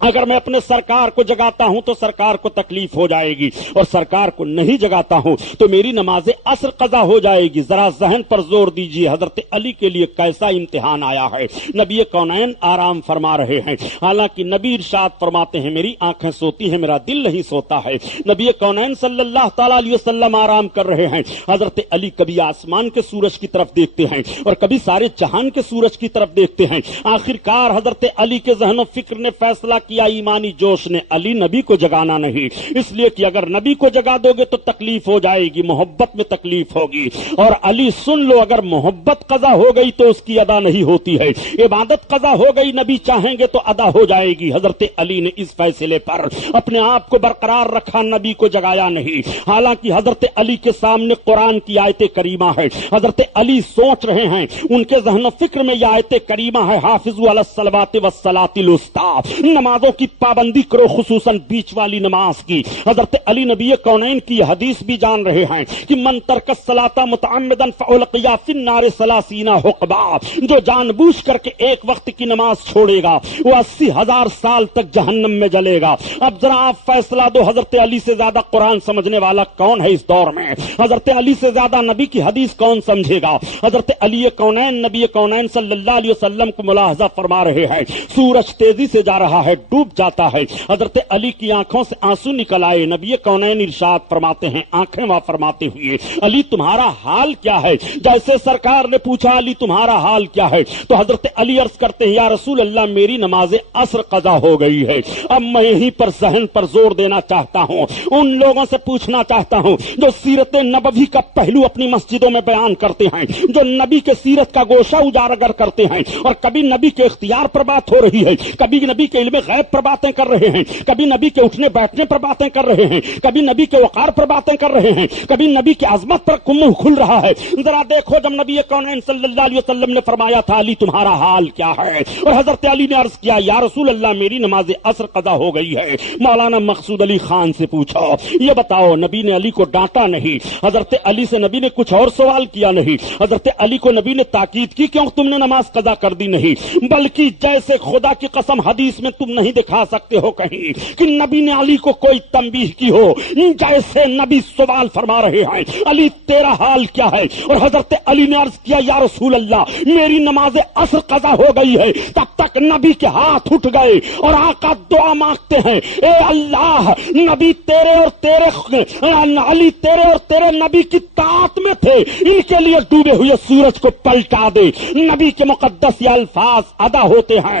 اگر میں اپنے سرکار کو جگاتا ہوں تو سرکار کو تکلیف ہو جائے گی اور سرکار کو نہیں جگاتا ہوں تو میری نماز عصر قضا ہو جائے گی. ذرا ذہن پر زور دیجئے حضرت علی کے لیے کیسا امتحان آیا ہے. نبی کونین آرام فرما رہے ہیں, حالانکہ نبی ارشاد فرماتے ہیں میری آنکھیں سوتی ہیں میرا دل نہیں سوتا ہے. نبی کونین صلی اللہ تعالی علیہ وسلم آرام کر رہے ہیں. حضرت علی کبھی آسمان کے سورج کی طرف دیکھتے ہیں اور کبھی سارے جہان کے سورج کی طرف دیکھتے ہیں. آخرکار حضرت علی کے ذہن و فکر نے فیصلہ کیا ایمانی جوش نے علی نبی کو جگانا نہیں, اس لیے کہ اگر نبی کو جگا دو گے تو تکلیف ہو جائے گی, محبت میں تکلیف ہوگی. اور علی سن لو, اگر محبت قضا ہو گئی تو اس کی ادا نہیں ہوتی ہے, عبادت قضا ہو گئی نبی چاہیں گے تو ادا ہو جائے گی. حضرت علی نے اس فیصلے پر اپنے آپ کو برقرار رکھا, نبی کو جگایا نہیں. حالانکہ حضرت علی کے سامنے قرآن کی آیت کریمہ ہے. حضرت علی سوچ رہے ہیں, ان کے ذہن و فکر میں یہ آیت کریمہ ہے, حافظوا علی الصلوات والصلاۃ الوسطی, نمازوں کی پابندی کرو خصوصاً بیچ والی نماز کی. حضرت علی نبی کونین کی حدیث بھی جان رہے ہیں کہ من ترک الصلاۃ متعمدا فالقی فی النار 30 حقبا, جو جان بوجھ کر کے ایک وقت کی نماز چھوڑے گا وہ 80,000 سال تک جہنم میں جلے گا. اب ذرا آپ فیصلہ دو, حضرت علی سے زیادہ قرآن سمجھنے والا کون ہے اس دور میں؟ حضرت علی سے زیادہ نبی کی حدیث کون سمجھے گا؟ حضرت علی کونین نبی کونین صلی اللہ علیہ وسلم کو ملاحظہ فرما رہے ہیں. سورج تیزی سے جا رہا ہے, ڈوب جاتا ہے. حضرت علی کی آنکھوں سے آنسو نکل آئے. نبی کونین ارشاد فرماتے ہیں آنکھیں وہاں فرماتے ہوئے, علی تمہارا حال کیا ہے؟ جیسے سرکار نے پوچھا علی تمہارا حال کیا ہے تو حضرت علی عرض کرتے ہیں یا رسول اللہ میری نماز عصر قضا ہو گئی ہے. اب میں یہیں پر ذہن پر زور دینا چاہتا ہوں, ان لوگوں سے پوچھنا چاہتا ہوں جو سیرت نبوی کا پہلو اپنی مسجدوں میں بیان کرتے ہیں, جو نبی کے سیرت کا گوشہ اجاگر کرتے ہیں, اور کبھی نبی کے اختیار پر بات ہو رہی ہے, کبھی نبی کے علم غیب پر باتیں کر رہے ہیں, کبھی نبی کے اٹھنے بیٹھنے پر باتیں کر رہے ہیں, کبھی نبی کے وقار پر باتیں کر رہے ہیں, کبھی نبی کی عظمت پر منہ کھل رہا ہے. ذرا دیکھو جب نبی کونین صلی اللہ علیہ وسلم نے فرمایا تھا علی تمہارا حال کیا ہے, اور حضرت علی نے عرض کیا یا رسول اللہ میری نماز عصر قضا ہو گئی ہے. مولانا مقصود علی خان سے پوچھا یہ بتاؤ, نبی نے علی کو ڈانٹا نہیں, حضرت علی سے نبی نے کچھ اور سوال کیا نہیں, حضرت علی کو نبی نے تاکید کی کیوں تم نے نماز قضا کر دی نہیں, بلکہ جیسے خدا کی قسم حدیث میں تم نہیں دکھا سکتے ہو کہیں کہ نبی نے علی کو کوئی تنبیہ کی ہو, جیسے نبی سوال فرما رہے ہیں علی تیرا حال کیا ہے, اور حضرت علی نے عرض کیا یا رسول اللہ میری نماز عصر قضا ہو گئی ہے. تب تک نبی کے ہاتھ اٹھ گئے اور آقا دعا مانگتے ہیں اے اللہ نبی تیرے اور تیرے علی تیرے اور تیرے نبی کی طاعت میں تھے, ان کے لیے ڈوبے ہوئے سورج کو پلٹا دے. نبی کے مقدس یہ الفاظ ادا ہوتے ہیں,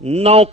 9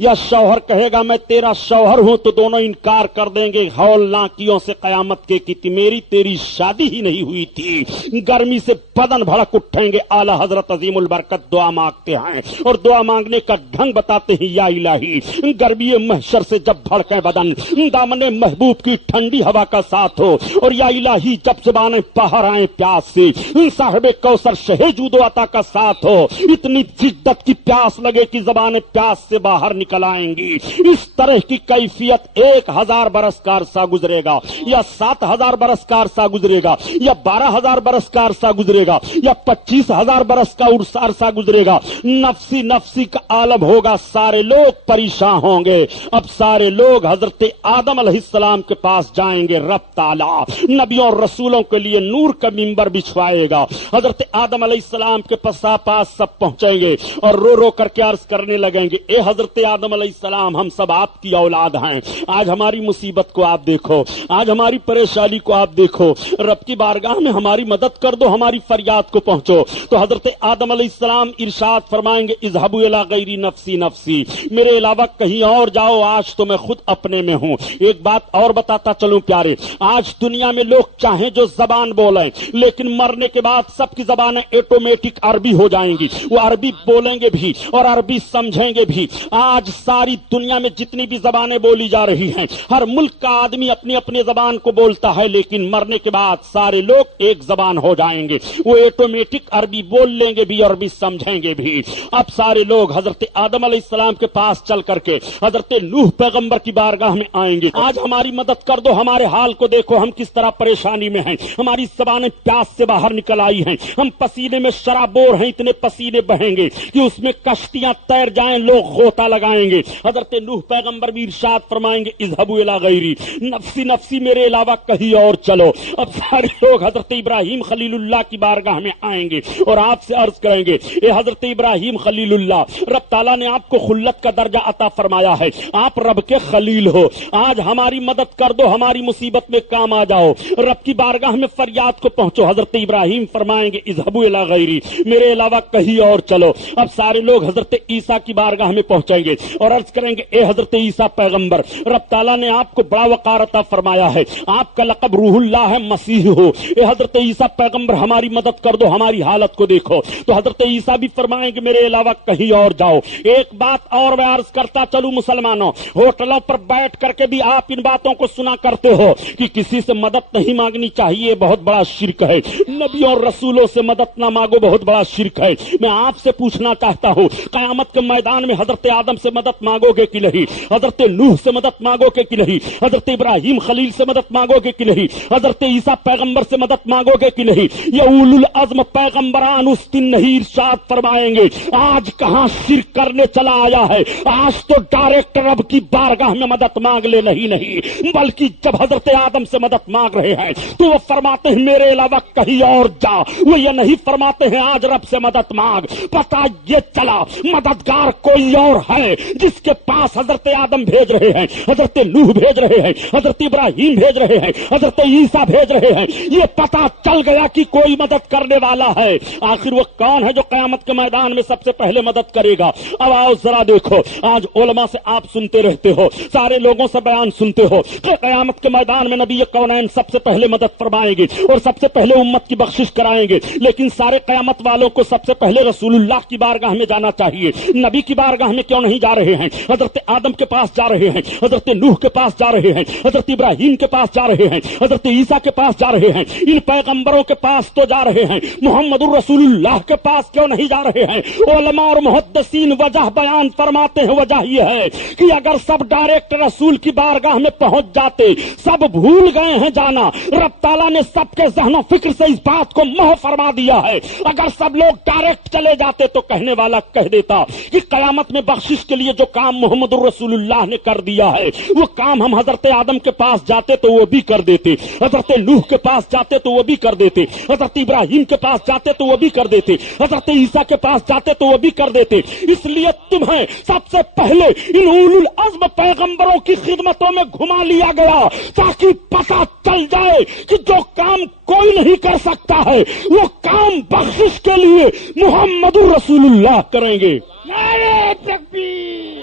یا شوہر کہے گا میں تیرا شوہر ہوں تو دونوں انکار کر دیں گے ہولناکیوں سے قیامت کے کہ میری تیری شادی ہی نہیں ہوئی تھی. گرمی سے بدن بھڑک اٹھیں گے. اعلی حضرت عظیم البرکت دعا مانگتے ہیں اور دعا مانگنے کا ڈھنگ بتاتے ہیں. یا الہی گرمی محشر سے جب بھڑکے بدن دامن محبوب کی ٹھنڈی ہوا کا ساتھ ہو, اور یا الہی جب زبانیں باہر آئیں پیاس سے صاحب کوثر شہ جود و عطا کا ساتھ ہو, اتنی شدت کی پیاس لگے کہ زبانیں پیاس سے باہر نکل آئیں گی. اس طرح کی کیفیت 1000 برس کا عرصہ گزرے گا یا 7000 برس کا عرصہ گزرے گا یا 12000 برس کا عرصہ گزرے گا یا 25000 برس کا عرصہ گزرے گا. نفسی نفسی کا عالم ہوگا. سارے لوگ پریشان ہوں گے. اب سارے لوگ حضرت آدم علیہ السلام کے پاس جائیں گے. رب تعالی نبیوں اور رسولوں کے لیے نور کا منبر بچھوائے گا. حضرت آدم علیہ السلام کے پاس سب پہنچیں گے اور رو رو کر کے عرض کرنے لگیں گے اے حضرت آدم علیہ السلام ہم سب آپ کی اولاد ہیں. آج ہماری مصیبت کو آپ دیکھو, آج ہماری پریشانی کو آپ دیکھو. رب کی بارگاہ میں ہماری مدد کر دو, ہماری فریاد کو پہنچو. تو حضرت آدم علیہ السلام ارشاد فرمائیں گے اذهبوا الی غیری نفسی نفسی, میرے علاوہ کہیں اور جاؤ, آج تو میں خود اپنے میں ہوں. ایک بات اور بتاتا چلوں پیارے, آج دنیا میں لوگ چاہیں جو زبان بولیں لیکن مرنے کے بعد سب کی زبانیں آٹومیٹک عربی ہو جائیں گی. وہ عربی بولیں گے بھی اور عربی سمجھیں گے بھی. آج ساری دنیا میں جتنی بھی زبانیں بولی جا رہی ہیں, ہر ملک کا آدمی اپنی اپنی زبان کو بولتا ہے, لیکن مرنے کے بعد سارے لوگ ایک زبان ہو جائیں گے. وہ آٹومیٹک عربی بول لیں گے بھی اور عربی سمجھیں گے بھی. اب سارے لوگ حضرت آدم علیہ السلام کے پاس چل کر کے حضرت نوح پیغمبر کی بارگاہ میں آئیں گے. آج ہماری مدد کر دو, ہمارے حال کو دیکھو, ہم کس طرح پریشانی میں ہیں. ہماری زبانیں پیاس سے باہر نکل آئی ہیں, ہم پسینے میں شرابور ہیں, اتنے پسینے بہیں گے کہ اس میں کشتیاں تیر جائیں, لوگ غوطہ لگائیں گے. حضرت نوح پیغمبر بھی ارشاد فرمائیں گے اذهبوا الی غیری نفسی نفسی, میرے علاوہ کہیں اور چلو. اب سارے لوگ حضرت ابراہیم خلیل اللہ کی بارگاہ میں آئیں گے اور آپ سے عرض کریں گے اے حضرت ابراہیم خلیل اللہ, رب تعالیٰ نے آپ کو خلت کا درجہ عطا فرمایا ہے, آپ رب کے خلیل ہو. آج ہماری مدد کر دو, ہماری مصیبت میں کام آ جاؤ, رب کی بارگاہ میں فریاد کو پہنچو. حضرت ابراہیم فرمائیں گے اذهبوا الی غیری, میرے علاوہ کہیں اور چلو. اب سارے لوگ حضرت عیسیٰ کی بارگاہ میں پہنچیں گے اور عرض کریں گے اے حضرت عیسیٰ پیغمبر, رب تعالیٰ نے آپ کو بڑا وقار عطا فرمایا ہے, آپ کا لقب روح اللہ ہے, مسیح ہو. اے حضرت عیسیٰ پیغمبر ہماری مدد کر دو, ہماری حالت کو دیکھو. تو حضرت عیسیٰ بھی فرمائیں گے میرے علاوہ کہیں اور جاؤ. ایک بات اور میں عرض کرتا چلوں مسلمانوں, ہوٹلوں پر بیٹھ کر کے بھی آپ ان باتوں کو سنا کرتے ہو کہ کسی سے مدد نہیں مانگنی چاہیے, بہت بڑا شرک ہے. نبی اور رسولوں سے مدد نہ مانگو, بہت بڑا شرک ہے. میں آپ سے پوچھنا چاہتا ہوں قیامت کے میدان میں حضرت آدم سے مدد مانگو گے کہ نہیں, حضرت نوح سے مدد مانگو گے کہ نہیں, حضرت ابراہیم خلیل سے مدد مانگو گے کہ نہیں, حضرت عیسیٰ پیغمبر سے مدد مانگو گے کہ نہیں. یہ اولو العزم پیغمبران اس دن نہیں ارشاد فرمائیں گے آج کہاں شرک کرنے چلا آیا ہے, آج تو ڈائریکٹ رب کی بارگاہ میں مدد مانگ لے. نہیں بلکہ جب حضرت آدم سے مدد مانگ رہے ہیں تو وہ فرماتے ہیں میرے علاوہ کہیں اور جا. وہ یہ نہیں فرماتے ہیں آج رب سے مدد مانگ. پتہ یہ چلا مددگار کوئی اور ہے جس کے پاس حضرت آدم بھیج رہے ہیں, حضرت نوح بھیج رہے ہیں, حضرت ابراہیم بھیج رہے ہیں, حضرت عیسیٰ بھیج رہے ہیں. یہ پتہ چل گیا کہ کوئی مدد کرنے والا ہے. آخر وہ کون ہے جو قیامت کے میدان میں سب سے پہلے مدد کرے گا؟ اب آؤ ذرا دیکھو, آج علماء سے آپ سنتے رہتے ہو, سارے لوگوں سے بیان سنتے ہو کہ قیامت کے میدان میں نبی کونین سب سے پہلے مدد فرمائیں گے اور سب سے پہلے امت کی بخشش کرائیں گے. لیکن سارے قیامت والوں کو سب سے پہلے رسول اللہ کی بارگاہ میں جانا چاہیے. نبی کی بارگاہ میں کیوں نہیں جا رہے ہیں؟ حضرت آدم کے پاس جا رہے ہیں, حضرت نوح کے پاس جا رہے ہیں, حضرت ابراہیم کے پاس جا رہے ہیں, حضرت عیسیٰ کے پاس جا رہے ہیں. ان پیغمبروں کے پاس تو جا رہے ہیں, محمد الرسول اللہ کے پاس کیوں نہیں جا رہے ہیں؟ علماء اور محدثین وجہ بیان فرماتے ہیں, وجہ یہ ہے کہ اگر سب ڈائریکٹ رسول کی بارگاہ میں پہنچ جاتے, سب بھول گئے ہیں جانا. رب تعالیٰ نے سب کے ذہن و فکر سے اس بات کو محو فرما دیا ہے. اگر سب لوگ ڈائریکٹ چلے جاتے تو کہنے والا کہہ دیتا کہ قیامت میں بخشش کے لیے جو کام محمد الرسول اللہ نے کر دیا ہے وہ کام ہم حضرت آدم کے پاس جاتے تو وہ بھی کر دیتے, حضرت نوح کے پاس جاتے تو وہ بھی کر دیتے, حضرت ابراہیم کے پاس جاتے تو وہ بھی کر دیتے, حضرت عیسیٰ کے پاس جاتے تو وہ بھی کر دیتے. اس لیے تمہیں سب سے پہلے ان اولو العزم پیغمبروں کی خدمتوں میں گھما لیا گیا تاکہ پتہ چل جائے کہ جو کام کوئی نہیں کر سکتا ہے وہ کام بخشش کے لیے محمد الرسول اللہ کریں گے. نعرہ تکبیر,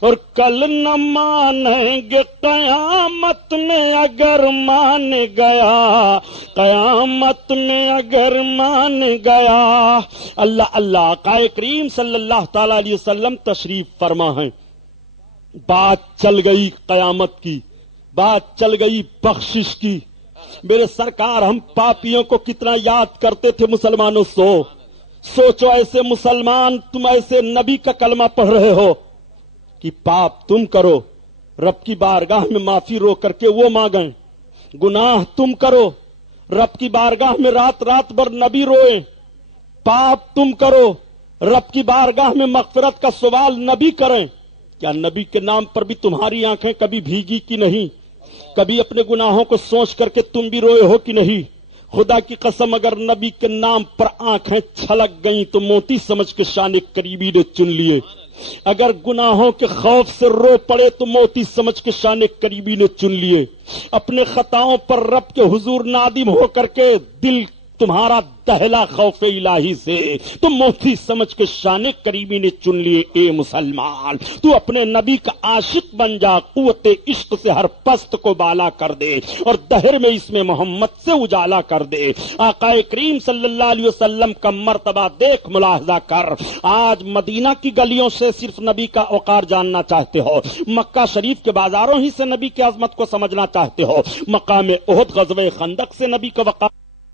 اور کل نہ مانیں گے قیامت میں اگر مان گیا، قیامت میں اگر مان گیا۔ اللہ اللہ، آقا کریم صلی اللہ تعالی علیہ وسلم تشریف فرما ہیں۔ بات چل گئی قیامت کی، بات چل گئی بخشش کی۔ میرے سرکار ہم پاپیوں کو کتنا یاد کرتے تھے مسلمانوں۔ سوچو ایسے مسلمان تم ایسے نبی کا کلمہ پڑھ رہے ہو کہ پاپ تم کرو، رب کی بارگاہ میں معافی رو کر کے وہ مانگیں، گناہ تم کرو، رب کی بارگاہ میں رات رات بھر نبی روئیں، پاپ تم کرو، رب کی بارگاہ میں مغفرت کا سوال نبی کریں۔ کیا نبی کے نام پر بھی تمہاری آنکھیں کبھی بھیگی کہ نہیں؟ کبھی اپنے گناہوں کو سوچ کر کے تم بھی روئے ہو کہ نہیں؟ خدا کی قسم اگر نبی کے نام پر آنکھیں چھلک گئیں تو موتی سمجھ کے شان قریبی نے چن لیے، اگر گناہوں کے خوف سے رو پڑے تو موتی سمجھ کے شان قریبی نے چن لیے، اپنے خطاؤں پر رب کے حضور نادم ہو کر کے دل تمہارا دہلا خوف الہی سے تو موتی سمجھ کے شان قریبی نے چن لیے۔ اے مسلمان، تو اپنے نبی کا عاشق بن جا، قوت عشق سے ہر پست کو بالا کر دے اور دہر میں اس میں محمد سے اجالا کر دے۔ آقا کریم صلی اللہ علیہ وسلم کا مرتبہ دیکھ، ملاحظہ کر۔ آج مدینہ کی گلیوں سے صرف نبی کا وقار جاننا چاہتے ہو، مکہ شریف کے بازاروں ہی سے نبی کی عظمت کو سمجھنا چاہتے ہو، مقام احد غزوہ خندق سے نبی کا وقار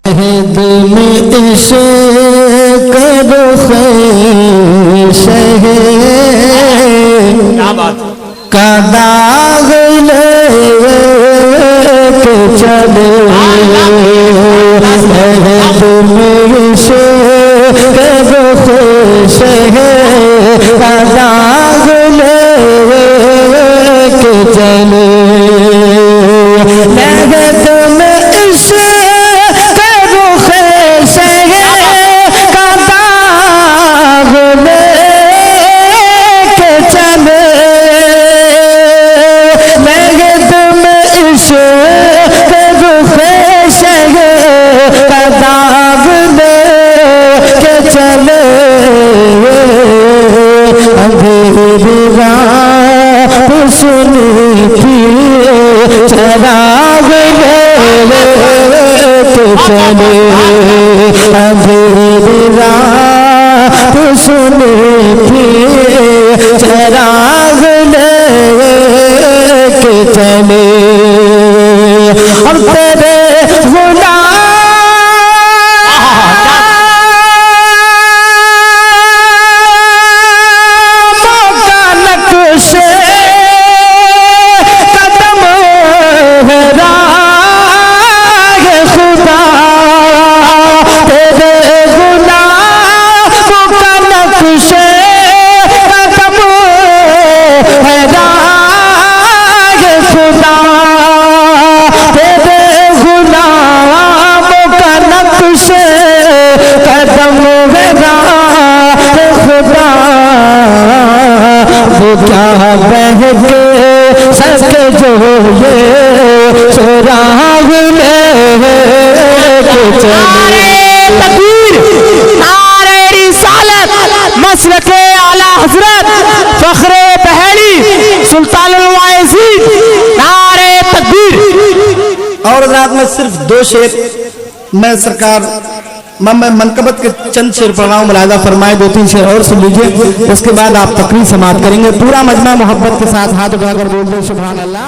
عہد میں عشق رخ کا داغ لے کے چلے، عہد میں عشق رخ کا داغ لے کے چلے، عہد میں چراغ چلے، اندھیری رات سنی تھی چراغ لے کے چلے، اور تیرے کیا بہ کے سکے جو یہ چراغ لے کے چلے۔ تکبیر، نعرہ رسالت، مسلک اعلی حضرت فخر بحیلی سلطان الوائزین، نعرہ تکبیر۔ اور رات میں صرف 2 شعر میں سرکار میں منقبت کے چند شعر پڑھ رہا ہوں، ملاحظہ فرمائے، 2-3 شعر اور سن لیجئے، اس کے بعد آپ تقریر سماعت کریں گے۔ پورا مجمع محبت کے ساتھ ہاتھ اٹھا کر بول دیں سبحان اللہ۔